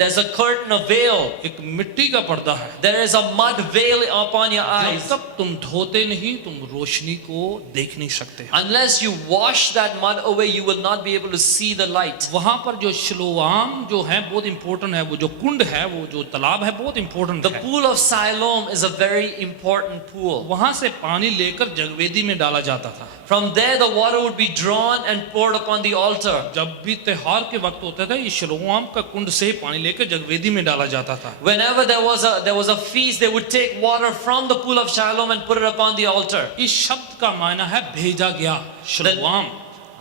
There's a curtain, a veil. एक मिट्टी का पर्दा है। There is a mud veil upon your जब eyes. तक तुम धोते नहीं तुम रोशनी को देख नहीं सकते। Unless you wash that mud away, you will not be able to see the light. वहां पर जो शिलोआम जो है बहुत इंपॉर्टेंट है, वो जो कुंड है, वो जो तालाब है बहुत इंपॉर्टेंट The है। pool of Siloam is a very important pool. वहां से पानी लेकर जगवेदी में डाला जाता था। From there, the water would be drawn and poured upon the altar. जब भी त्योहार के वक्त होता था ये शिलोआम का कुंड से पानी लेकर जगवेदी में डाला जाता था। Whenever there was a feast, they would take water from the pool of Siloam and put it upon the altar. इस शब्द का मायना है भेजा गया। शिलोआम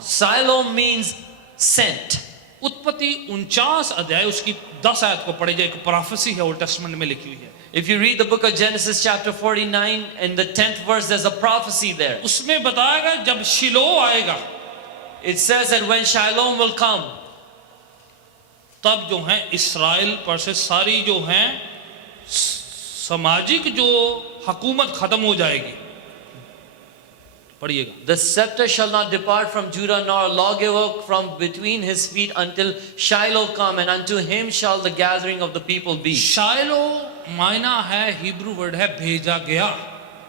Siloam means sent. उत्पत्ति 49 अध्याय उसकी 10 आयत को पढ़े जाए, एक प्रोफेसी है ओल्ड टेस्टमेंट में लिखी हुई है। If you read the book of Genesis chapter 49 in the 10th verse, there's a prophecy there. उसमें बताएगा जब शिलो आएगा It says that when Shiloh will come, तब जो है इस्राएल पर से सारी जो है सामाजिक जो हुकूमत खत्म हो जाएगी। पढ़िएगा। the scepter shall not depart from Judah, nor lawgiver from between his feet until Shiloh come, and unto him shall the gathering of the people be. शाइलो मायना है हिब्रू वर्ड है भेजा गया।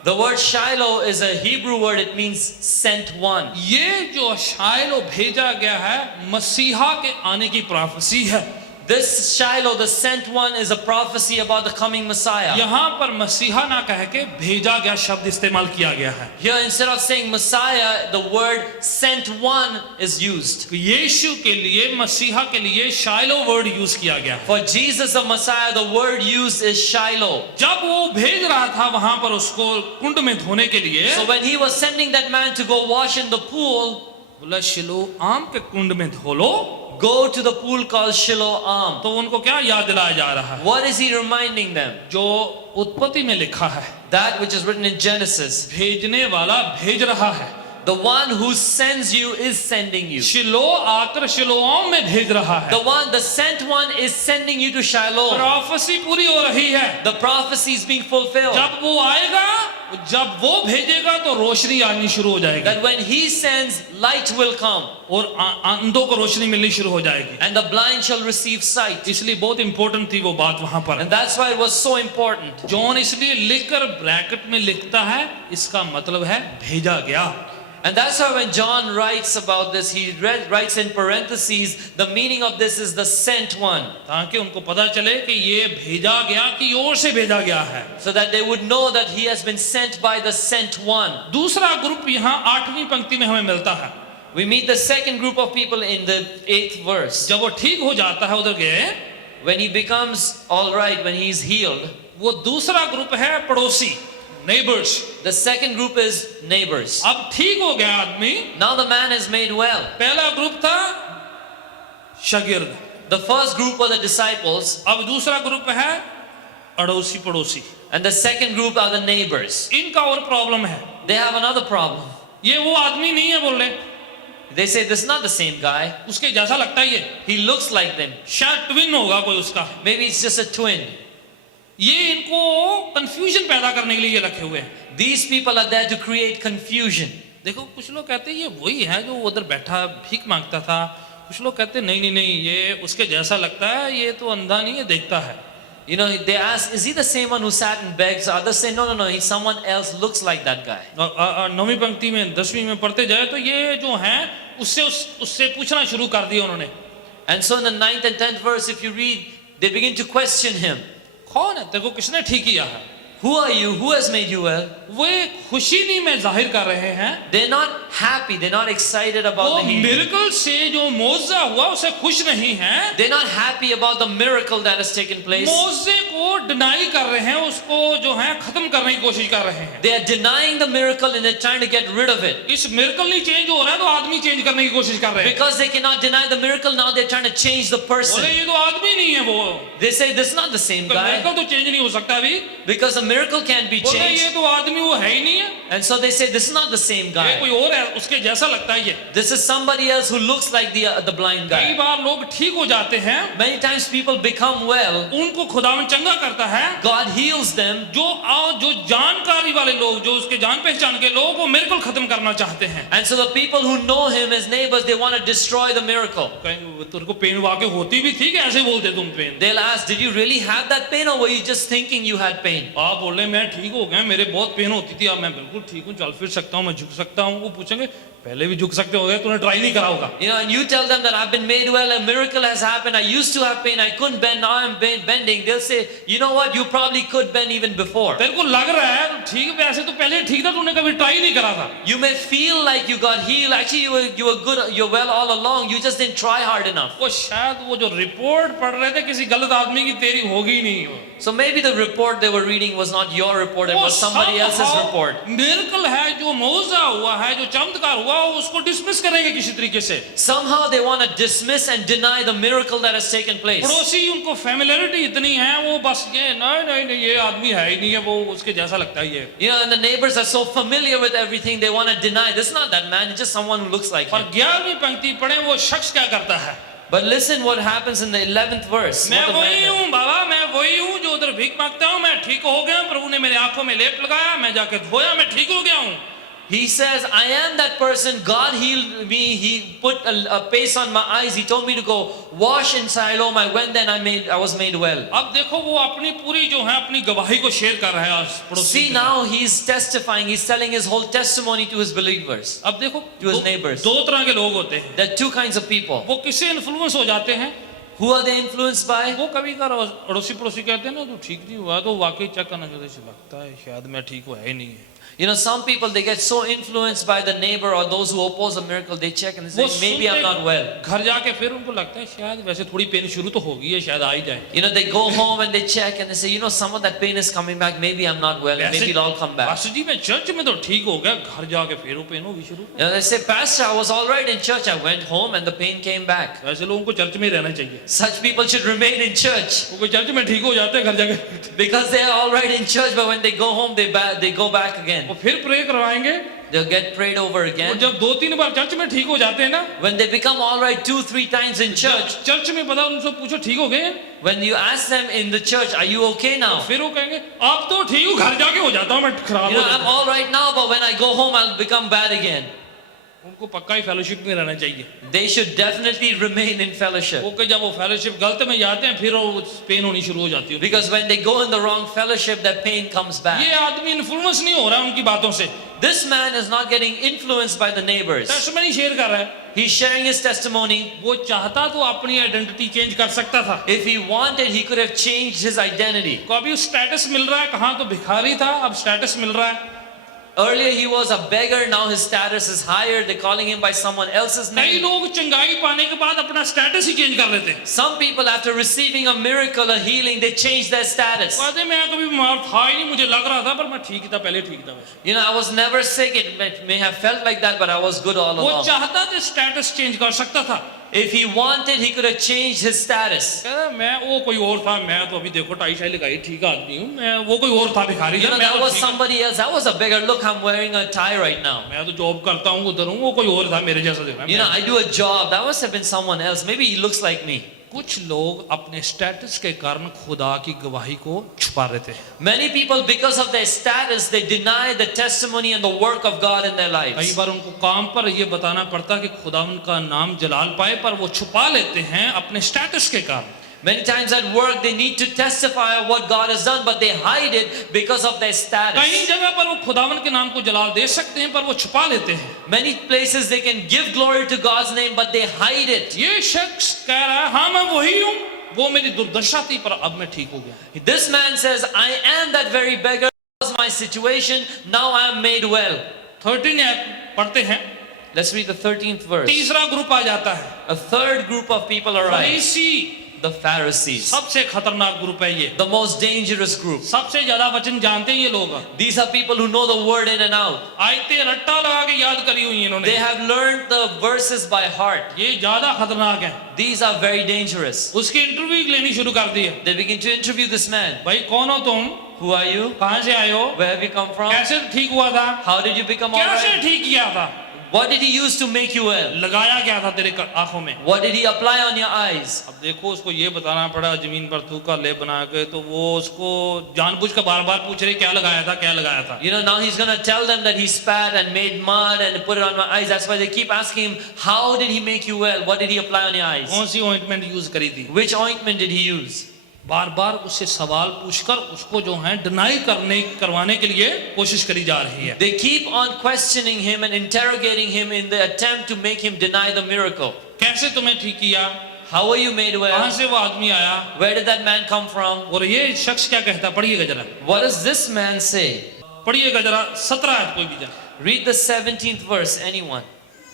The word Shiloh is a Hebrew word. It means sent one. ये जो शाइलो भेजा गया है मसीहा के आने की प्रोफेसी है। This Shiloh, the sent one, is a prophecy about the coming Messiah. यहाँ पर मसीहा ना कह के भेजा गया शब्द इस्तेमाल किया गया है। Here, instead of saying Messiah, the word sent one is used. यीशु के लिए मसीहा के लिए शाइलो वर्ड यूज किया गया है। For Jesus the Messiah, the word used is Shiloh. जब वो भेज रहा था वहां पर उसको कुंड में धोने के लिए, So when he was sending that man to go wash in the pool, बोला शिलो आम के कुंड में धो लो, go to the pool called Shiloam. तो उनको क्या याद दिलाया जा रहा है? What is he reminding them? जो उत्पत्ति में लिखा है, That which is written in Genesis. भेजने वाला भेज रहा है। The one who sends you is sending you. शिलो आकर शिलोआम में भेज रहा है। The sent one is sending you to Shiloh. Prophecy पूरी हो रही है। The prophecy is being fulfilled. जब वो आएगा, जब वो भेजेगा तो रोशनी आनी शुरू हो जाएगी That when he sends, light will come. और अंधों को रोशनी मिलनी शुरू हो जाएगी। And the blind shall receive sight. इसलिए बहुत इंपॉर्टेंट थी वो बात वहां पर। And that's why it was so important. John इसलिए लिखकर ब्रैकेट में लिखता है, इसका मतलब है भेजा गया। And that's why when John writes about this, he writes in parentheses, the meaning of this is the sent one. ताकि उनको पता चले कि ये भेजा गया कि ओर से भेजा गया है। So that they would know that he has been sent by the sent one. दूसरा ग्रुप यहाँ 8वीं पंक्ति में हमें मिलता है। We meet the second group of people in the 8th verse. जब वो ठीक हो जाता है उधर गए, When he becomes all right, when he is healed, वो दूसरा ग्रुप है पड़ोसी, neighbours. the second group is neighbors. अब ठीक हो गया आदमी। Now the man is made well. पहला ग्रुप था शागिर्द, The first group were the disciples, अब दूसरा ग्रुप है अड़ोसी पड़ोसी। and the second group are the neighbors. इनका और प्रॉब्लम है, They have another problem. ये वो आदमी नहीं है, बोल रहे They say this is not the same guy. उसके जैसा लगता है ये, He looks like them. शायद ट्विन होगा कोई उसका। Maybe it's just a twin. ये इनको कंफ्यूजन पैदा करने के लिए ये रखे हुए हैं। These people are there to create confusion. देखो कुछ लोग कहते हैं ये वही है जो उधर बैठा भीख मांगता था, कुछ लोग कहते हैं नहीं नहीं नहीं ये उसके जैसा लगता है, ये तो अंधा नहीं है देखता है। You know, they ask, is he the same one who sat and begged? So others say, no, he's someone else, looks like that guy. 9वीं पंक्ति में 10वीं में पढ़ते जाए तो ये जो हैं उससे पूछना शुरू कर दिया उन्होंने। And so in the 9th and 10th verse, if you read, they begin to question him. कौन है तेरे को किसने ठीक किया है? Who are you? Who has made you well? वे खुशी नहीं में जाहिर कर रहे हैं, They're not happy. They're not excited about वो the healing. मिरेकल से जो मौजा हुआ उसे खुश नहीं हैं। They're not happy about the miracle that has taken place. मौजे को डिनाई कर रहे हैं, उसको जो है खत्म करने की कोशिश कर रहे हैं। They are denying the miracle and they're trying to get rid of it. इस मिरेकल नहीं चेंज हो रहा है तो आदमी चेंज करने की कोशिश कर रहे हैं। Because they cannot deny the miracle, now they're trying to change the person. बोले ये तो आदमी नहीं है वो, They say this is not the same guy. Miracle तो चेंज नहीं हो सकता अभी। Because the miracle can't be बोले ये changed. तो आदमी वो है ही नहीं है, And so they say, this is not the same ये guy. कोई और है, उसके जैसा लगता है ये। This is somebody else who looks like the blind कई guy. बार लोग ठीक हो जाते हैं, Many times people become well. उनको खुदावन चंगा करता है। God heals them. जो जानकारी वाले लोग, जो उसके जान पहचान के लोग, वो मिरेकल खत्म करना चाहते हैं। And so the people who know him as neighbors, they want to destroy the miracle. कहीं तुमको पेन वाकई होती भी थी कि ऐसे बोलते तुम pen? They'll ask, did you really have that pain or were you just thinking you had pain? आप बोल रहे मैं ठीक हो गया, मेरे बहुत पेन होती थी, अब मैं बिल्कुल ठीक हूँ, चल फिर सकता हूँ, मैं झुक सकता हूँ। वो पूछेंगे पहले भी झुक सकते हो गए, तूने ट्राई नहीं करा होगा। You know, and you tell them that I've been made well, a miracle has happened, I used to have pain, I couldn't bend, now I'm bending. They'll say, you know what, you probably could bend even before. तेरे को लग रहा है ठीक, वैसे तो पहले ठीक था, तूने कभी ट्राई नहीं करा था। You may feel like you got healed, actually you were good, you're well all along, you just didn't try hard enough. वो शायद वो जो रिपोर्ट पढ़ रहे थे किसी गलत आदमी की, तेरी होगी नहीं वो। So maybe the report they were reading was not your report, it was somebody else's report. Miracle है, जो मौजा हुआ है, जो चमत्कार हुआ, उसको डिसमिस करेंगे किसी तरीके से। Somehow they want to dismiss and deny the miracle that has taken place. पड़ोसी उनको फैमिलियरिटी इतनी है, वो बस ये नहीं ये आदमी है ही नहीं है, वो उसके जैसा लगता है ये। You know, and the neighbors are so familiar with everything, they want to deny, this is not that man, it's just someone who looks like और him. 11वीं पंक्ति पढ़े, वो शख्स क्या करता है? But listen what happens in the 11th verse. मैं What the वही man does. हूँ बाबा, मैं वही हूँ जो उधर भीख मांगता हूँ, मैं ठीक हो गया, प्रभु ने मेरे आंखों में लेप लगाया, मैं जाके धोया, मैं ठीक हो गया हूँ। He says, I am that person, God healed me, He put a paste on my eyes, He told me to go wash in Siloam, I went then I was made well. अब देखो वो अपनी पूरी जो है अपनी गवाही को शेयर कर रहा है आज पड़ोसी See के now he's testifying, he's telling his whole testimony to his believers. साथ। अब देखो To his neighbors. दो तरह के लोग होते हैं, There are two kinds of people. वो किससे इन्फ्लुएंस हो जाते हैं? Who are they influenced by? वो कभी का अड़ोसी पड़ोसी कहते हैं ना तू ठीक नहीं हुआ, तो वाकई चेक करना चाहिए, से लगता है शायद मैं ठीक हुआ है नहीं है। You know, some people, they get so influenced by the neighbor or those who oppose a miracle, they check and they वो say, maybe I'm not well. घर जाके फिर उनको लगता है शायद वैसे थोड़ी पेन शुरू तो होगी है, शायद आ ही जाए। You know, they go home and they check and they say, you know, some of that pain is coming back, maybe I'm not well, and maybe it'll all come back. Pastor ji मैं church में तो ठीक हो गया, घर जाके फिर वो पेन होगी शुरू। You know, they say, Pastor, I was all right in church, I went home and the pain came back. वैसे लोगों को चर्च में ही रहना चाहिए, Such people should remain in church वो कोई चर्च में ठीक हो जाते हैं घर जाके, because they are all right in church, but when they go home, they go back again. वो फिर प्रे करवाएंगे। They'll get prayed over और again. जब 2-3 बार चर्च में ठीक हो जाते हैं ना, When they become all right 2-3 times in church, church में पता उनसे पूछो ठीक हो गए, when you ask them in the church, are you okay now? फिर वो कहेंगे आप तो ठीक हो, घर जाके हो जाता हूँ मैं खराब You हो know, I'm जाता हूँ। all right now, but when I go home, I'll become bad again. उनको पक्का ही फेलोशिप में रहना चाहिए। They should definitely remain in fellowship. वो जब वो फेलोशिप गलत में जाते हैं फिर वो पेन होनी शुरू हो जाती है। Because when they go in the wrong fellowship, that pain comes back. ये आदमी इन्फ्लुएंस नहीं हो रहा उनकी बातों से, This man is not getting influenced by the neighbors. Testimony share कर रहा है। He's sharing his testimony. वो चाहता तो अपनी आइडेंटिटी चेंज कर सकता था, If he wanted, he could have changed his identity. को अभी स्टेटस मिल रहा है, कहाँ तो भिखारी था अब स्टेटस मिल रहा है। Earlier he was a beggar, now his status is higher. They're calling him by someone else's कई name. लोग चंगाई पाने के बाद अपना स्टेटस ही चेंज कर लेते हैं। Some people, after receiving a miracle, a healing, they change their status. कहते मैं कभी बीमार था ही नहीं, मुझे लग रहा था पर मैं ठीक था, पहले ठीक था वैसे। You know, I was never sick. It may have felt like that, but I was good all वो along. चाहता तो स्टेटस चेंज कर सकता था। If he wanted, he could have changed his status. कहता मैं वो कोई और था, मैं तो अभी देखो टाई शाई लगाई ठीक आदमी हूँ, मैं वो कोई और था भिखारी You था, know, मैं that तो was ठीक- somebody else. That was a beggar. Look, I'm wearing a tie right now. मैं तो जॉब करता हूँ उधर हूँ, वो कोई और था मेरे जैसा देखा। You know, I do a job. That must have been someone else. Maybe he looks like me. कुछ लोग अपने स्टेटस के कारण खुदा की गवाही को छुपा रहे थे। Many people, because of their status, they deny the testimony and the work of God in their कई lives. बार उनको काम पर ये बताना पड़ता कि खुदा उनका नाम जलाल पाए, पर वो छुपा लेते हैं अपने स्टेटस के कारण। Many times at work, they need to testify of what God has done, but they hide it because of their कई status. जगह पर वो खुदावन के नाम को जलाल दे सकते हैं पर वो छुपा लेते हैं। Many places they can give glory to God's name, but they hide it. ये शख्स कह रहा है हाँ मैं वही हूँ, वो मेरी दुर्दशा थी पर अब मैं ठीक हो गया। This man says, I am that very beggar. That was my situation. Now I am made well. 13 पढ़ते हैं, Let's read the 13th verse. तीसरा ग्रुप आ जाता है, A third group of people arrive. फरीसी The Pharisees. सबसे खतरनाक group है ये, The most dangerous group. सबसे ज्यादा वचन जानते हैं ये लोग, These are people who know the word in and out. आयतें रट्टा लगा के याद करी हुई हैं They इन्होंने, have learned the verses by heart. ये ज्यादा खतरनाक है। These are very dangerous. उसकी इंटरव्यू लेनी शुरू कर दी है, They begin to interview this man. भाई कौन हो तुम, Who are you? कहाँ से आए हो, Where have you come from? कैसे ठीक हुआ था, How did you become all कैसे right? ठीक किया था, What did he use to make you well? लगाया क्या था तेरे आंखों में। What did he apply on your eyes? अब देखो उसको ये बताना पड़ा जमीन पर थूका लेप बना के, तो वो उसको जानबूझ कर बार बार पूछ रहे क्या लगाया था, क्या लगाया था। You know, now he's going to tell them that he spat and made mud and put it on my eyes. That's why they keep asking him, how did he make you well? What did he apply on your eyes? कौन सी ointment use करी थी, Which ointment did he use? बार बार उससे सवाल पूछकर उसको जो है deny करवाने के लिए कोशिश करी जा रही है। They keep on questioning him and interrogating him in the attempt to make him deny the miracle. कैसे तुम्हें ठीक किया, How were you made कहाँ well? से वो आदमी आया, Where did that man come from? और ये शख्स क्या कहता, पढ़िएगा जरा, What does this man say? पढ़िएगा जरा 17 आयत कोई भी जरा। Read the 17th verse, anyone.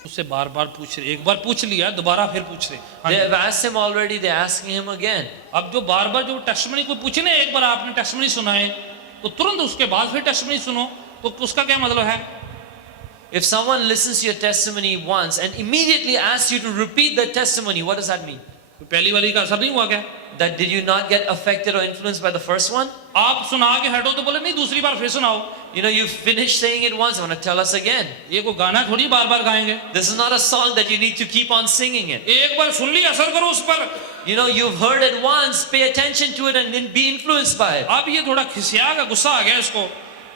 उससे बार बार पूछ रहे, एक बार पूछ लिया दोबारा फिर पूछ रहे। हाँ They ji. have asked him already, they're asking him again. अब जो बार बार जो टेस्टिमनी कोई पूछे ना, एक बार आपने टेस्टिमनी सुनाए तो तुरंत उसके बाद फिर टेस्टिमनी सुनो, तो उसका क्या मतलब है। If someone listens to your testimony once and immediately asks you to repeat the testimony, what does that mean? पहली वाली का असर नहीं हुआ क्या, That did you not get affected or influenced by the first one? आप सुना के हटो तो बोले नहीं दूसरी बार फिर सुनाओ। You know, you finished saying it once, want to tell us again. ये कोई गाना थोड़ी बार बार गाएंगे, This is not a song that you need to keep on singing it. एक बार सुन लिया असर करो उस पर। You know, you've heard it once, pay attention to it and then be influenced by it. अब ये थोड़ा खिसिया का गुस्सा आ गया इसको,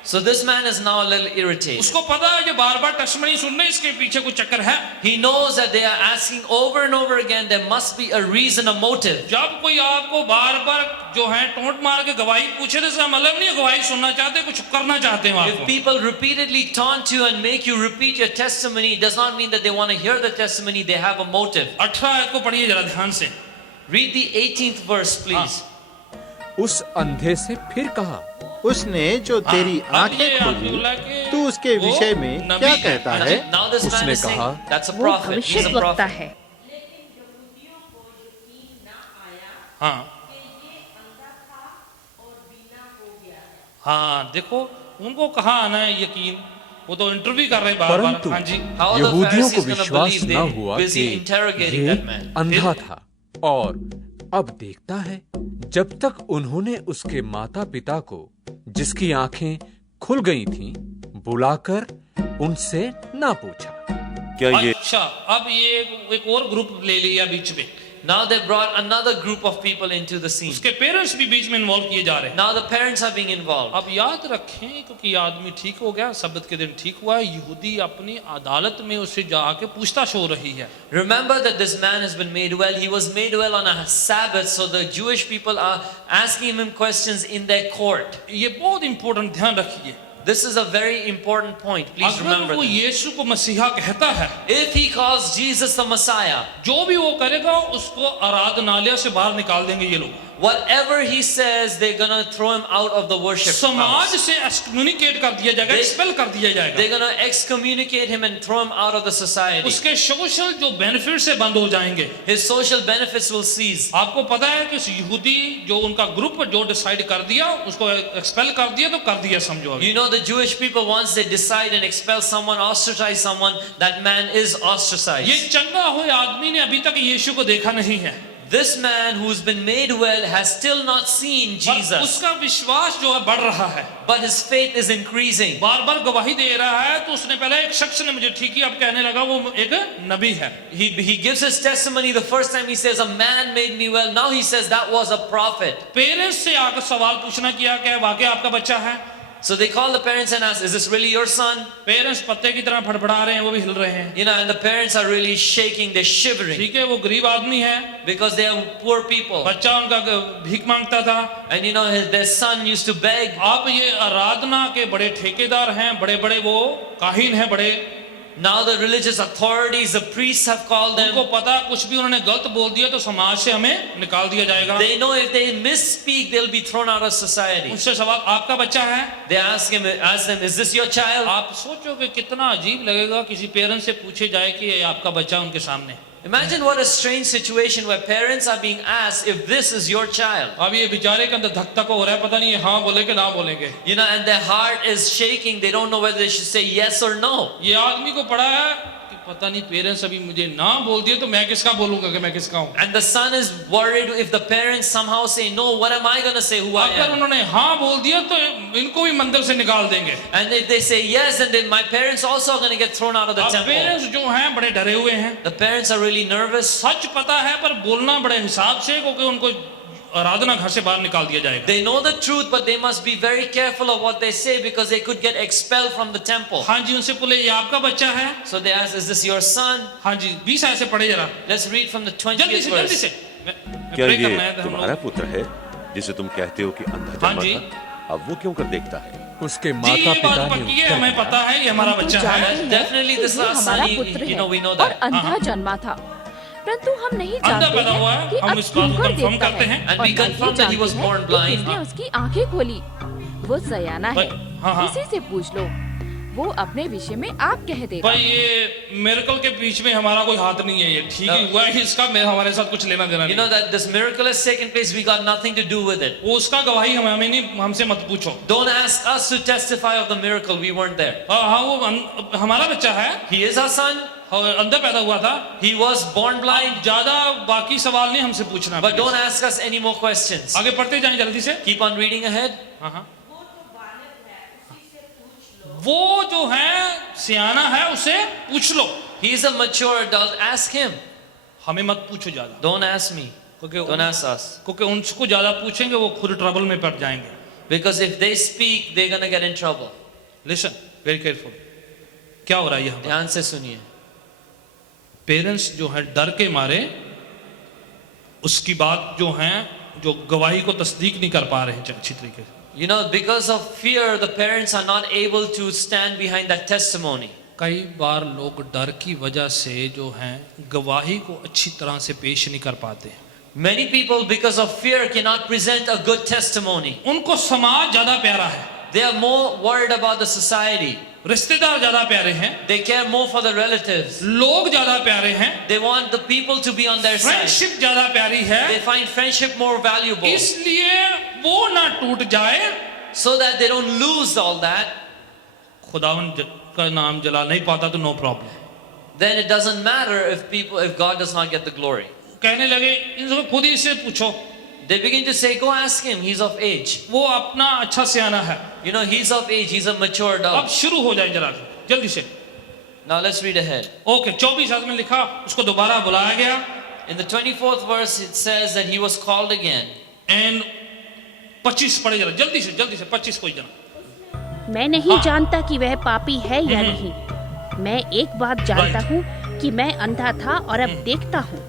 So this man is now a little irritated. उसको पता है जो बार बार टेस्टिमनी सुनने इसके पीछे कुछ चक्कर है। He knows that they are asking over and over again, there must be a reason, a motive. जब कोई आपको बार बार जो है टोंट मार के गवाही पूछे तो इसका मतलब नहीं है गवाही सुनना चाहते, कुछ करना चाहते हो If आपको। people repeatedly taunt you and make you repeat your testimony, it does not mean that they want to hear the testimony, they have a motive. 18 आयत को पढ़िए जरा ध्यान से। Read the 18th verse, please. उस अंधे से फिर कहा, उसने जो तेरी अब ये आंखें आदमी खोली, बोला कि तू उसके वो विषय में नबी क्या है। कहता है? Now this man उसने is saying, कहा, that's a वो prophet. He's a भविष्यद्वक्ता prophet. है। हाँ हाँ, देखो उनको कहाँ आना है यकीन, वो तो इंटरव्यू कर रहे हैं बार बार। परंतु हाँ जी, How are the यहूदियों को Pharisees gonna विश्वास believe? न They हुआ busy कि interrogating ये that man. अंधा था, और अब देखता है जब तक उन्होंने उसके माता पिता को, जिसकी आंखें खुल गई थीं, बुलाकर उनसे ना पूछा। अच्छा अब ये एक और ग्रुप ले लिया बीच में, Now they brought another group of people into the scene. उसके पेरेंट्स भी बीच में इन्वॉल्व किए जा रहे हैं। Now the parents are being involved. अब याद रखें क्योंकि आदमी ठीक हो गया, सब्त के दिन ठीक हुआ है, यहूदी अपनी अदालत में उससे जाके पूछताछ हो रही है। Remember that this man has been made well. He was made well on a Sabbath, so the Jewish people are asking him questions in their court. ये बहुत इंपॉर्टेंट, ध्यान रखिए। This is a very important point. Please अगर remember वो that. यीशु को मसीहा कहता है, If he calls Jesus the Messiah, जो भी वो करेगा उसको आराधनालय से बाहर निकाल देंगे ये लोग। whatever he says, they're gonna throw him out of the worship समाज house. से एक्सकम्युनिकेट कर दिया जाएगा, They- एक्सपेल कर दिया जाएगा। They're gonna excommunicate him and throw him out of the society. उसके सोशल जो बेनिफिट से बंद हो जाएंगे। His social benefits will cease. आपको पता है कि उस यहूदी जो उनका ग्रुप जो डिसाइड कर दिया उसको एक्सपेल कर दिया, तो कर दिया समझो अभी। You know, the Jewish people, once they decide and expel someone, ostracize someone, that man is ये ostracized. चंगा हुए आदमी ने अभी तक यीशु को देखा नहीं है, This man who's been made well has still not seen पर Jesus, उसका विश्वास जो है बढ़ रहा है, but his faith is increasing. बार बार गवाही दे रहा है। तो उसने पहले एक शख्स ने मुझे ठीक किया, अब कहने लगा वो एक नबी है। He gives his testimony. The first time he says, a man made me well. Now he says, that was a prophet. Parents से आकर सवाल पूछना किया क्या वाकई आपका बच्चा है। So they call the parents and ask, is this really your son? Parents पत्ते की तरह फड़फड़ा रहे हैं, वो भी हिल रहे हैं। You know, and the parents are really shaking, they're shivering, ठीक है, वो गरीब आदमी है, because they are poor people. बच्चा उनका भीख मांगता था। And you know, their son used to beg. आप ये आराधना के बड़े ठेकेदार हैं, बड़े बड़े वो काहिन हैं बड़े, Now the religious authorities, the priests have called उनको them. पता कुछ भी उन्होंने गलत बोल दिया तो समाज से हमें निकाल दिया जाएगा। They know if they misspeak, they'll be thrown out of society. उनसे सवाल, आपका बच्चा है? They ask them, is this your child? आप सोचो कि कितना अजीब लगेगा किसी पेरेंट्स से पूछे जाए कि ये आपका बच्चा उनके सामने। Imagine what a strange situation where parents are being asked if this is your child. अब ये बेचारे के अंदर धक धक हो रहा है, पता नहीं ये हाँ बोले कि ना बोलेंगे। You know, and their heart is shaking. They don't know whether they should say yes or no. ये आदमी को पड़ा है कि पता नहीं पेरेंट्स अभी मुझे ना बोल दिए तो मैं किसका बोलूंगा कि मैं किसका हूँ। And the son is worried if the parents somehow say no, what am I going to say who I अगर am? उन्होंने हाँ बोल दिया तो इनको भी मंदिर से निकाल देंगे। And if they say yes, then my parents also are going to get thrown out of the अब temple. पेरेंट्स जो हैं बड़े डरे हुए हैं। The parents are really nervous. सच पता है पर बोलना बड़े हिसाब से, क्योंकि उनको आराधना घर से बाहर निकाल दिया जाएगा। They know the truth, but they must be very careful of what they say because they could get expelled from the temple. हाँ जी, उनसे बोले ये आपका बच्चा है। So they ask, is this your son? हाँ जी, 20 आयत से पढ़े जरा। Let's read from the जल्दी 20th से जल्दी verse. से। क्या pray ये करना है तो हम तुम्हारा लोग। पुत्र है जिसे तुम कहते हो कि अंधा हाँ जन्मा जी। था? अब वो क्यों कर देखता है? उसके जी माता ये बात पिता ने पक्की है, उत्तर हमें दिया, पता है ये हमारा हम तो बच्चा जानते है। हैं Definitely कि this ये last हमारा son, पुत्र you know, we know है और that. अंधा जन्मा था, परंतु हम नहीं अंधा जानते पैदा हुआ है, हैं कि हम अब इस बात क्यों को कर confirm देखता करते है हैं। And और we ना ये confirm that he was जानते हैं born कि blind. किसने उसकी आंखें खोली। वो सयाना है, हाँ, हाँ। उसी से पूछ लो, वो अपने विषय में आप कह देगा। भाई ये मिरेकल के बीच में हमारा कोई हाथ नहीं है, ये ठीक ही हुआ है, इसका हमारे साथ कुछ लेना देना You know नहीं। that this miracle has taken place, we got nothing to do with it. वो उसका गवाही हमें नहीं, हमसे मत पूछो। Don't ask us to testify of the miracle, we weren't there. हाँ वो हमारा बच्चा है, He is our son, अंधा पैदा हुआ था। he was born blind, ज्यादा बाकी सवाल नहीं हमसे पूछना। but don't ask us any more questions. आगे पढ़ते जाएं जल्दी से। Keep on reading ahead. हाँ हाँ। वो जो है सियाना है, उसे पूछ लो। He is a mature adult, ask him. हमें मत पूछो ज्यादा, Don't ask me, don't क्योंकि ask us. उनको ज्यादा पूछेंगे वो खुद ट्रबल में पड़ जाएंगे। Because if they speak, they're gonna get in trouble. Listen very careful. क्या हो रहा है यहाँ? ध्यान से सुनिए। पेरेंट्स जो है डर के मारे उसकी बात जो है, जो गवाही को तस्दीक नहीं कर पा रहे हैं अच्छी तरीके से। You know, because of fear, the parents are not able to stand behind that testimony. कई बार लोग डर की वजह से जो है गवाही को अच्छी तरह से पेश नहीं कर पाते। Many people, because of fear, cannot present a good testimony. उनको समाज ज्यादा प्यारा है, They are more worried about the society. रिश्तेदार ज्यादा प्यारे हैं, They care more for the relatives. लोग ज्यादा प्यारे हैं, They want the people to be on their side. Friendship ज्यादा प्यारी है, They find friendship more valuable, इसलिए वो ना टूट जाए। so that they don't lose all that. खुदावन का नाम जला नहीं पाता तो no problem. Then it doesn't matter if God does not get the glory. कहने लगे इनको खुद ही से पूछो, They begin to say, go ask him, he's of age. वो अपना अच्छा सियाना है। You know, he's of age, he's a mature अब adult. शुरू हो जाए जरा जल्दी से। Now let's read ahead. Okay 24 आयत में लिखा उसको दोबारा बुलाया गया। In the 24th verse, it says that he was called again. And 25 पढ़े जरा जल्दी से 25 कोई जना। मैं नहीं जानता कि वह पापी है या नहीं। मैं एक बात जानता हूँ कि मैं अंधा था और अब देखता हूँ।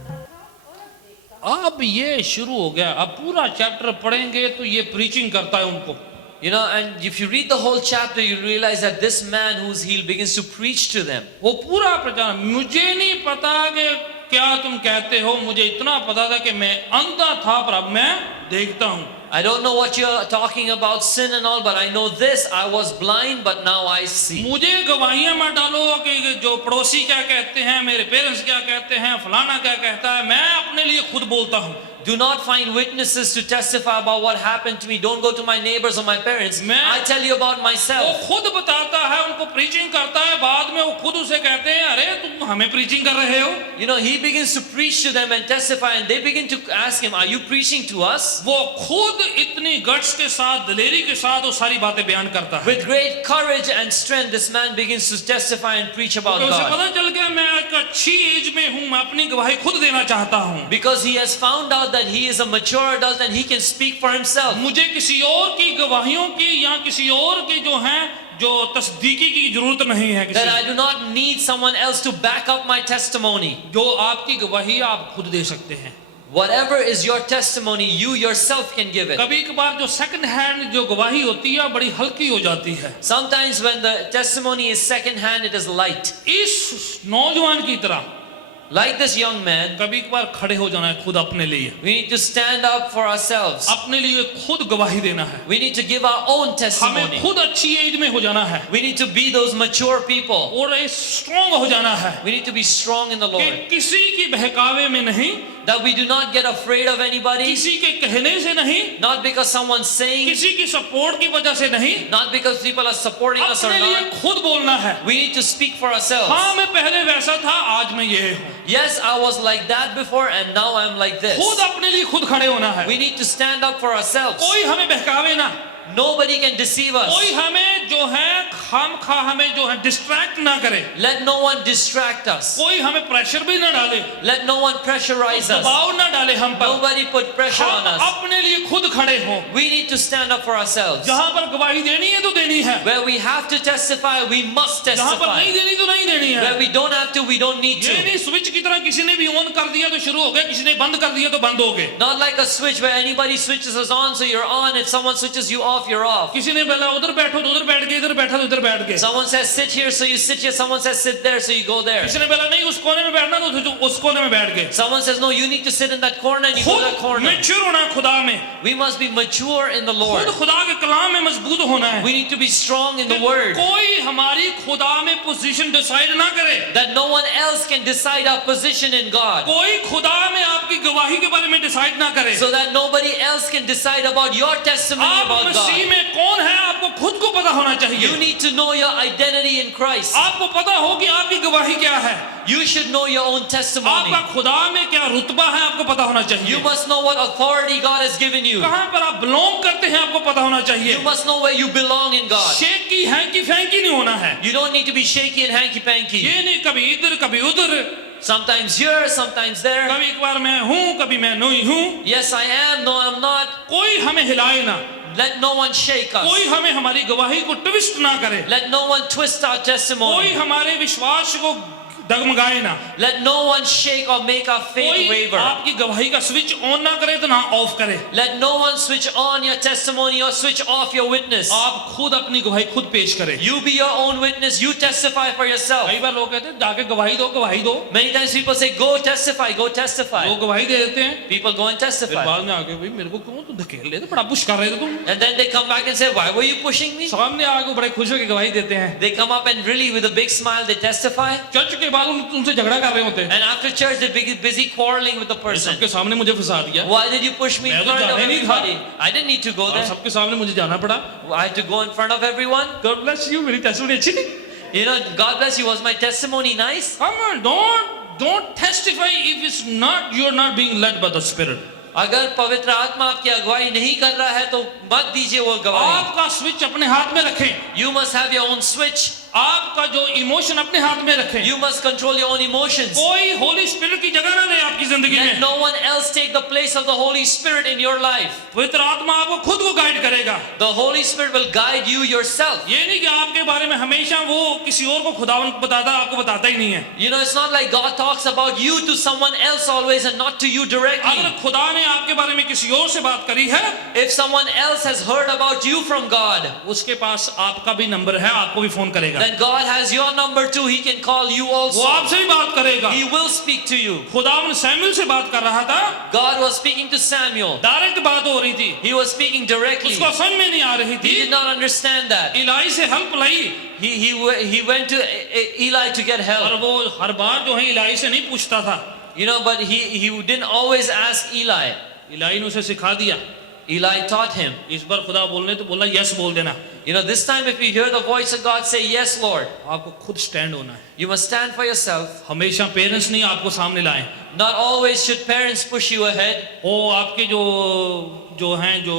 अब ये शुरू हो गया, अब पूरा चैप्टर पढ़ेंगे तो ये प्रीचिंग करता है उनको। You know, and if you read the whole chapter, you realize that this man who's healed begins to preach to them. वो पूरा प्रचार, मुझे नहीं पता कि क्या तुम कहते हो, मुझे इतना पता था कि मैं अंधा था पर अब मैं देखता हूँ। I don't know what you're talking about, sin and all, but I know this, I was blind, but now I see. मुझे गवाहियां मत डालो कि जो पड़ोसी क्या कहते हैं, मेरे पेरेंट्स क्या कहते हैं, फलाना क्या कहता है। मैं अपने लिए खुद बोलता हूँ। Do not find witnesses to testify about what happened to me. Don't go to my neighbors or my parents. I tell you about वो myself. खुद बताता है, उनको प्रीचिंग करता है, बाद में वो खुद उसे कहते हैं अरे तुम हमें प्रीचिंग कर रहे हो। You know, he begins to preach to them and testify, and they begin to ask him, are you preaching to us? वो खुद इतनी गट्स के साथ, दलेरी के साथ वो सारी बातें बयान करता है। With great courage and strength, this man begins to testify and preach about क्योंकि उसे God. पता चल गया मैं एक अच्छी एज में हूँ, मैं अपनी गवाही खुद देना चाहता हूँ। Because he has found out that he is a mature adult and he can speak for himself. मुझे किसी और की गवाहियों की या किसी और के जो हैं जो तस्दीकी की जरूरत नहीं है। That I किसी do not need someone else to back up my testimony. जो आपकी गवाही आप खुद दे सकते हैं। Whatever is your testimony, you yourself can give it. कभी कभार जो सेकंड हैंड जो गवाही होती है बड़ी हल्की हो जाती है। Sometimes when the testimony is second hand, it is light. इस नौजवान की तरह Like this young man, कभी एक बार खड़े हो जाना है खुद अपने लिए, we need to stand up for ourselves. अपने लिए खुद गवाही देना है, We need to give our own हमें testimony. खुद अच्छी एज में हो जाना है We need to be those mature people. और स्ट्रॉन्ग हो जाना है We need to be strong in the कि Lord. किसी की बहकावे में नहीं, That we do not get afraid of anybody. किसी के कहने से नहीं, Not because someone's saying. किसी की सपोर्ट की वजह से नहीं, Not because people are supporting us or अपने लिए not. खुद बोलना है। We need to speak for ourselves. हाँ मैं पहले वैसा था, आज मैं ये हूँ। Yes, I was like that before and now I'm like this. खुद अपने लिए खुद खड़े होना है। We need to stand up for ourselves. कोई हमें बहकावे ना, Nobody can deceive us. कोई हमें जो है खामखा हमें जो है डिस्ट्रैक्ट ना करे, Let no one distract us. कोई हमें प्रेशर भी ना डाले, Let no one pressurize us. दबाव ना डाले हम पर। Nobody put pressure on हम us. अपने लिए खुद खड़े हों। We need to stand up for ourselves. जहाँ पर गवाही देनी है तो देनी है, Where we have to testify, we must जहाँ पर नहीं testify. देनी तो नहीं देनी है। Where we don't have to, we don't need ये to. नहीं स्विच की तरह किसी ने भी ऑन कर दिया तो शुरू हो गया, किसी ने बंद कर दिया तो बंद हो गए। Not like a switch where anybody switches us on, so you're on. If someone switches you off, you're off. किसी ने बोला उधर बैठो तो उधर बैठ गए, इधर बैठा तो इधर बैठ गए। Someone says sit here, so you sit here. Someone says sit there, so you go there. किसी ने बोला नहीं उस कोने में बैठना तो उस कोने में बैठ गए। Someone says no, you need to sit in that corner, and you go to that खुद corner. मैच्योर होना है खुदा में, We must be mature in the खुद Lord. खुदा के कलाम में मजबूत होना है। We need to be strong in the कि Word. कोई हमारी खुदा में पोजीशन डिसाइड ना करे, That no one else can decide our position in God. कोई खुदा में आपकी गवाही के बारे में डिसाइड ना करे। So that nobody else can decide about your testimony आप about मसीह God. में कौन है आपको खुद को पता होना You चाहिए। need to know your identity in Christ. आपको पता हो कि आपकी गवाही क्या है, You should know your own testimony. आपका खुदा में क्या रुतबा है आपको पता होना चाहिए। You must know what authority God has given you. कहाँ पर आप बिलोंग करते हैं आपको पता होना चाहिए। You must know where you belong in God. शेकी हैंकी फैंकी नहीं होना है। You don't need to be shaky and hanky-panky. ये नहीं कभी इधर कभी उधर, Sometimes here, sometimes there. कभी एक बार मैं हूँ कभी मैं नहीं हूँ। Yes, I am. No, I'm not. कोई हमें हिलाए ना, Let no one shake us. कोई हमें हमारी गवाही को ट्विस्ट ना करे, Let no one twist our कोई testimony. हमारे विश्वास को डगमगाए ना, Let no one shake or make our faith कोई waver. आपकी गवाही का स्विच ऑन ना करे तो ना ऑफ करे। Let no one switch on your testimony or switch off your witness. आप खुद अपनी गवाही खुद पेश करें। You be your own witness. You testify for yourself. कई बार लोग कहते हैं जाके गवाही दो गवाही दो, Many times people say, go testify, go testify. लोग गवाही दे देते हैं, People go and फिर testify. बाद में आके भाई मेरे को क्यों तुम धकेल रहे थे, बड़ा पुश कर रहे थे तुम। And then they come back and say, why were you pushing me? सामने आके बड़े खुश होकर गवाही देते हैं, They come up and really with a big smile, they testify. Church के बाद तुमसे झगड़ा कर रहे होते हैं, And after church, they're busy quarreling with the person. सबके सामने मुझे फंसा दिया, Why did you push me in मैं तो front of जाना ही नहीं था। everybody? I didn't need to go और there. सबके सामने मुझे जाना पड़ा। I had to go in front of everyone. God bless you, मेरी टेस्टिमनी अच्छी थी। You know, God bless you. Was my testimony nice? Come on, don't testify if it's not you're not being led by the Spirit. अगर पवित्र आत्मा आपकी अगुवाई नहीं कर रहा है तो मत दीजिए वो गवाही. आपका स्विच अपने हाथ में रखें, You must have your own switch. आपका जो इमोशन अपने हाथ में रखें। You must control your own emotions. कोई होली स्पिरिट की जगह ना ले आपकी जिंदगी Let में। no one else take the place of the Holy Spirit in your life. पवित्र आत्मा आपको खुद को गाइड करेगा। The Holy Spirit will guide you yourself. ये नहीं कि आपके बारे में हमेशा वो किसी और को खुदावन बताता, आपको बताता ही नहीं है। You know, it's not like God talks about you to someone else always and not to you directly. अगर खुदा ने आपके बारे में किसी और से बात करी है, If someone else has heard about you from God, उसके पास आपका भी नंबर है, आपको भी फोन करेगा। then God has your number too. He can call you वो also. आपसे भी बात करेगा। He will speak to you. खुदावन सैमुएल से बात कर रहा था, God was speaking to Samuel. Direct बात हो रही थी, He was speaking directly. उसको समझ में नहीं आ रही He did थी। not understand that. इलाई से help lie, He went to Eli to get और help. वो हर बार जो है इलाई से नहीं पूछता था। You know, but he didn't always ask Eli. इलाई ने उसे सिखा दिया, Eli taught him. इस बार खुदा बोलने तो बोला यस बोल देना। You know, this time if you hear the voice of God, say, yes, Lord. आपको खुद स्टैंड होना है। You must stand for yourself. हमेशा पेरेंट्स नहीं आपको सामने लाएं। Not always should parents push you ahead. वो आपके जो हैं जो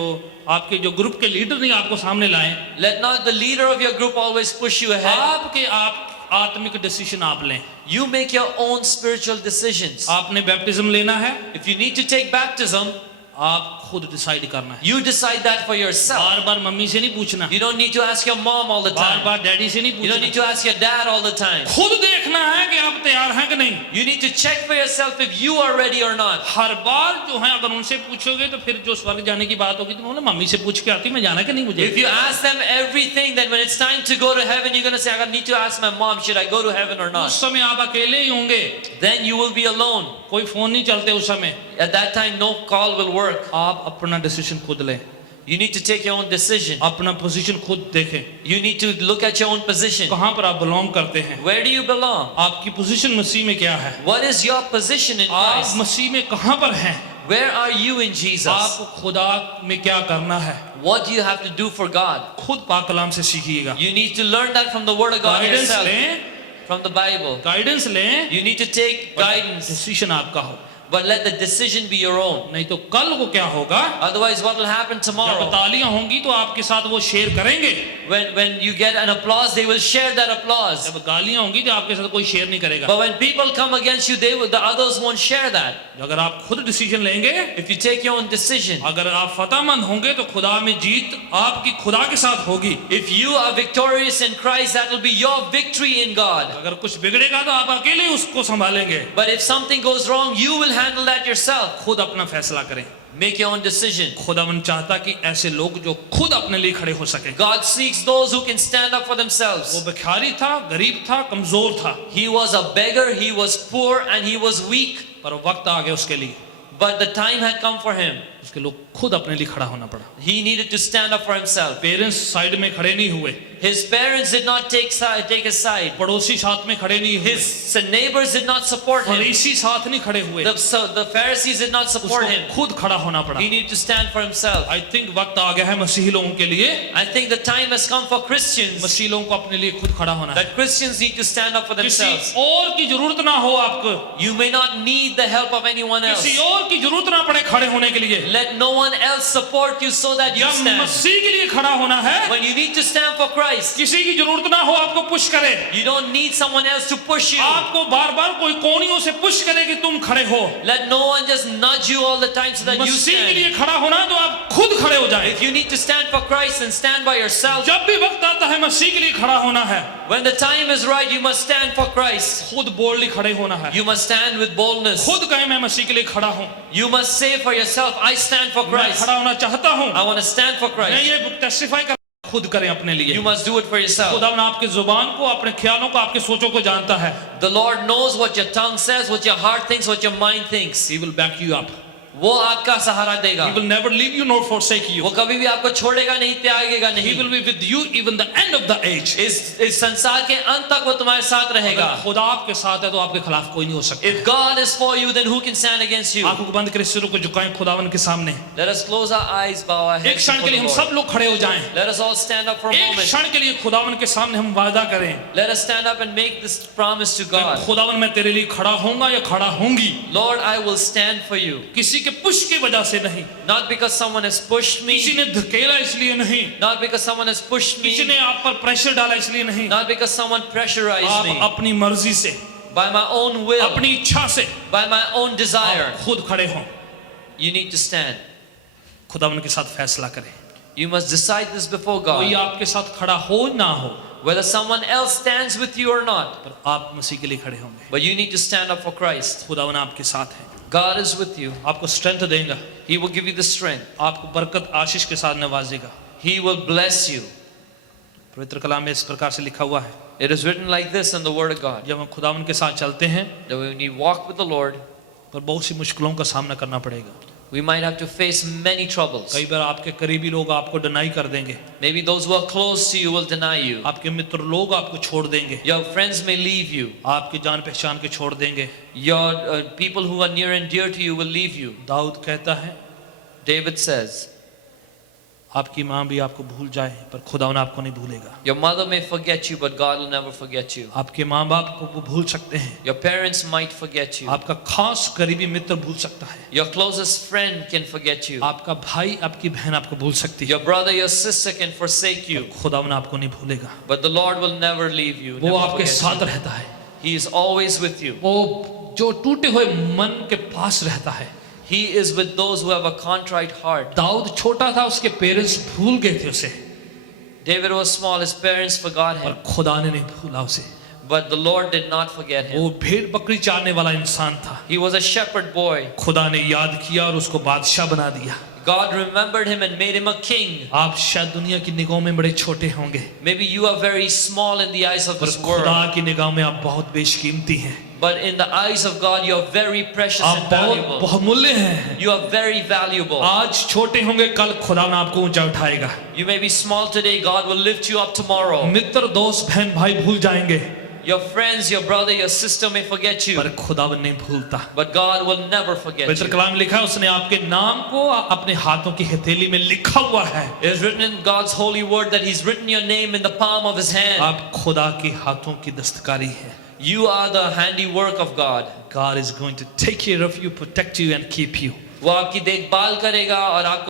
आपके जो ग्रुप के लीडर नहीं आपको सामने लाएं। Let not the leader of your group always push you ahead. आपके आप आत्मिक डिसीजन आप लें। You make your own spiritual decisions. आपने बैप्टिज्म लेना है, If you need to take baptism, आप खुद डिसाइड करना है। You decide that for yourself. Bar bar mummy से नहीं पूछना, You don't need to ask your mom all the bar time. Bar daddy से नहीं You don't need पूछना, to ask your dad all the time. खुद देखना है कि आप तैयार हैं कि नहीं। You need to check for yourself if you are ready or not. हर बार जो है अगर उनसे पूछोगे तो फिर जो स्वर्ग जाने की बात होगी तो बोले मम्मी से पूछ के आती मैं जाना कि नहीं मुझे। If you ask them everything, then when it's time to go to heaven, you're going to say, I need to ask my mom, should I go to heaven or उस not? समय आप अकेले ही होंगे, Then you will be alone. कोई phone नहीं चलते उस समय। At that time, no call will work. आप अपना डिसीजन खुद लें, You need to take your own decision. अपना पोजीशन खुद देखें, You need to look at your own position. कहाँ पर आप बिलोंग करते हैं, Where do you belong? आपकी पोजीशन मसीह में क्या है, What is your position in आप Christ? मसीह में कहाँ पर हैं, Where are you in Jesus? आपको खुदा में क्या करना है, What do you have to do for God? खुद पाक कलाम से सीखिएगा। You need to learn that from the Word of God guidance yourself, लें, from the Bible. गाइडेंस लें, You need to take guidance, decision आपका हो, but let the decision be your own. नहीं तो कल को क्या होगा, Otherwise, what will happen जब tomorrow? तालियां होंगी तो आपके साथ वो शेयर करेंगे, When you get an applause, they will share that applause. जब गालियां होंगी तो आपके साथ कोई शेयर नहीं करेगा। But when people come against you, the others won't share that. अगर आप खुद डिसीजन लेंगे, If you take your own decision, अगर आप फतेहमंद होंगे तो खुदा में जीत आपकी खुदा के साथ होगी। if you are victorious in Christ, that will be your victory in God. अगर कुछ बिगड़ेगा तो आप अकेले उसको संभालेंगे। But if something goes wrong, you will handle that yourself. खुद अपना फैसला करें। Make your own decision. खुदावन चाहता कि ऐसे लोग जो खुद अपने लिए खड़े हो सके। God seeks those who can stand up for वो themselves. भिखारी था, गरीब था, कमजोर था, He was a beggar, he was poor, and he was weak. पर वक्त आ गया उसके लिए, But the time had come for him. उसके लोग खुद अपने लिए खड़ा होना पड़ा। He needed to stand up for himself. Parents side में खड़े नहीं हुए, His parents did not take his side. पड़ोसी साथ में खड़े नहीं हुए, His neighbors did not support him. फरीसी साथ नहीं खड़े हुए, The Pharisees did not support him. उसको खुद खड़ा होना पड़ा। He needed to stand for himself. I think वक्त आ गया है मसीही लोगों के लिए, I think the time has come for Christians मसीही लोगों को अपने लिए खुद खड़ा होना है। that Christians need to stand up for किसी themselves. और की जरूरत ना हो आपको, You may not need the help of anyone else. किसी और की जरूरत ना पड़े खड़े होने के लिए। Let no one else support you so that you जब stand. मसीह के लिए खड़ा होना है, When you need to stand for Christ, किसी की जरूरत ना हो आपको पुश करे, you don't need someone else to push you. आपको बार बार कोई कोनियों से पुश करे कि तुम खड़े हो। Let no one just nudge you all the time so that you मसीह के stand. लिए खड़ा होना है तो आप खुद खड़े हो जाए। If you need to stand for Christ and stand by yourself, जब भी वक्त आता है मसीह के लिए खड़ा होना है, when the time is right, you must stand for Christ. खुद बोल्डली खड़े होना है। You must stand with boldness. खुद कहे मैं मसीह के लिए खड़ा हूँ, You must say for yourself, I stand for मैं Christ. खड़ा होना चाहता हूँ, I want to stand for मैं Christ. ये टेस्टिफाई कर खुद करें अपने लिए। You must do it for yourself. खुदा आपके जुबान को, अपने ख्यालों को, आपके सोचों को जानता है। The Lord knows what your tongue says, what your heart thinks, what your mind thinks. He will back you up. वो आपका सहारा देगा. He will never leave you nor forsake you. वो कभी भी आपको छोड़ेगा नहीं, त्यागेगा He नहीं. will be with you even the end of the age. इस संसार के अंत तक वो तुम्हारे साथ रहेगा. अगर खुदा आपके साथ है तो आपके खिलाफ कोई नहीं हो सकता। If God is for you, then who can stand against you? आंखों को बंद करें, सिरों को झुकाएं खुदावन के सामने। Let us close our eyes, bow our एक heads क्षण के before लिए the हम Lord. सब लोग खड़े हो जाएं। Let us all stand up for a एक moment. क्षण के लिए खुदावन के सामने हम वादा करें, Let us stand up and make this promise to God. खुदावन मैं तेरे लिए खड़ा होऊंगा या खड़ा होंगी, Lord, I will stand for you. किसी के पुश की वजह से नहीं, Not because someone has pushed किसी me, ने धकेला इसलिए नहीं, not because someone has pushed किसी me, ने आप पर प्रेशर डाला इसलिए नहीं, not because someone pressurized आप me. अपनी मर्जी से, By my own will, अपनी इच्छा से by my own desire, आप खुद खड़े हो। you need to stand. खुदावन के साथ फैसला करें, You must decide this before कोई God. आपके साथ खड़ा हो ना हो, Whether someone else stands with you or not, पर आप मसीह के लिए खड़े होंगे। but you need to stand up for Christ. खुदावन आपके साथ है, God is with you. आपको स्ट्रेंथ देगा, He will give you the strength. आपको बरकत आशीष के साथ नवाजेगा। He will bless you. पवित्र कलाम में इस प्रकार से लिखा हुआ है, It is written like this in the Word of God. जब हम खुदावन के साथ चलते हैं That when we walk with the Lord, पर बहुत सी मुश्किलों का सामना करना पड़ेगा। we might have to face many troubles. कई बार आपके करीबी लोग आपको डिनाई कर देंगे, Maybe those who are close to you will deny you. आपके मित्र लोग आपको छोड़ देंगे, Your friends may leave you. आपकी जान पहचान के छोड़ देंगे। Your people who are near and dear to you will leave you. Dawood कहता है, David says, आपकी माँ भी आपको भूल जाए पर खुदावन आपको नहीं भूलेगा। your mother may forget you, but God will never forget you. आपके माँ बाप को वो भूल सकते हैं, Your parents might forget you. आपका खास करीबी मित्र भूल सकता है, Your closest friend can forget you. आपका भाई आपकी बहन आपको भूल सकती है, Your brother, your sister can forsake you. खुदावन आपको नहीं भूलेगा। But the Lord will never leave you. वो Never आपके forget साथ you. रहता है, He is always with you. वो जो टूटे हुए मन के पास रहता है, He is with those who have a contrite heart. Dawood छोटा था, उसके पेरेंट्स भूल गए थे उसे, David was small, his parents forgot him, और खुदा ने नहीं भूला उसे। but the Lord did not forget him. वो भेड़ बकरी चारने वाला इंसान था, He was a shepherd boy. खुदा ने याद किया और उसको बादशाह बना दिया। God remembered him and made him a king. आप शायद दुनिया की निगाहों में बड़े छोटे होंगे, Maybe you are very small in the eyes of पर this खुदा world, की निगाह में आप बहुत बेशकीमती हैं, but in the eyes of God you are very precious आप and बहुत valuable. बहुमूल्य हैं। You are very valuable. आज छोटे होंगे, कल खुदा ने आपको ऊंचा उठाएगा। You may be small today, God will lift you up tomorrow. मित्र, दोस्त, बहन, भाई भूल जाएंगे, Your friends, your brother, your sister may forget you, पर खुदावन नहीं भूलता। but God will never forget पवित्र you. कलाम में लिखा है, उसने आपके नाम को अपने हाथों की हथेली में लिखा हुआ है। It is written in God's holy word that He's written your name in the palm of His hand. आप खुदा के हाथों की दस्तकारी हैं। You are the handiwork of God. God is going to take care of you, protect you and keep you. वो आपकी देखभाल करेगा और आपको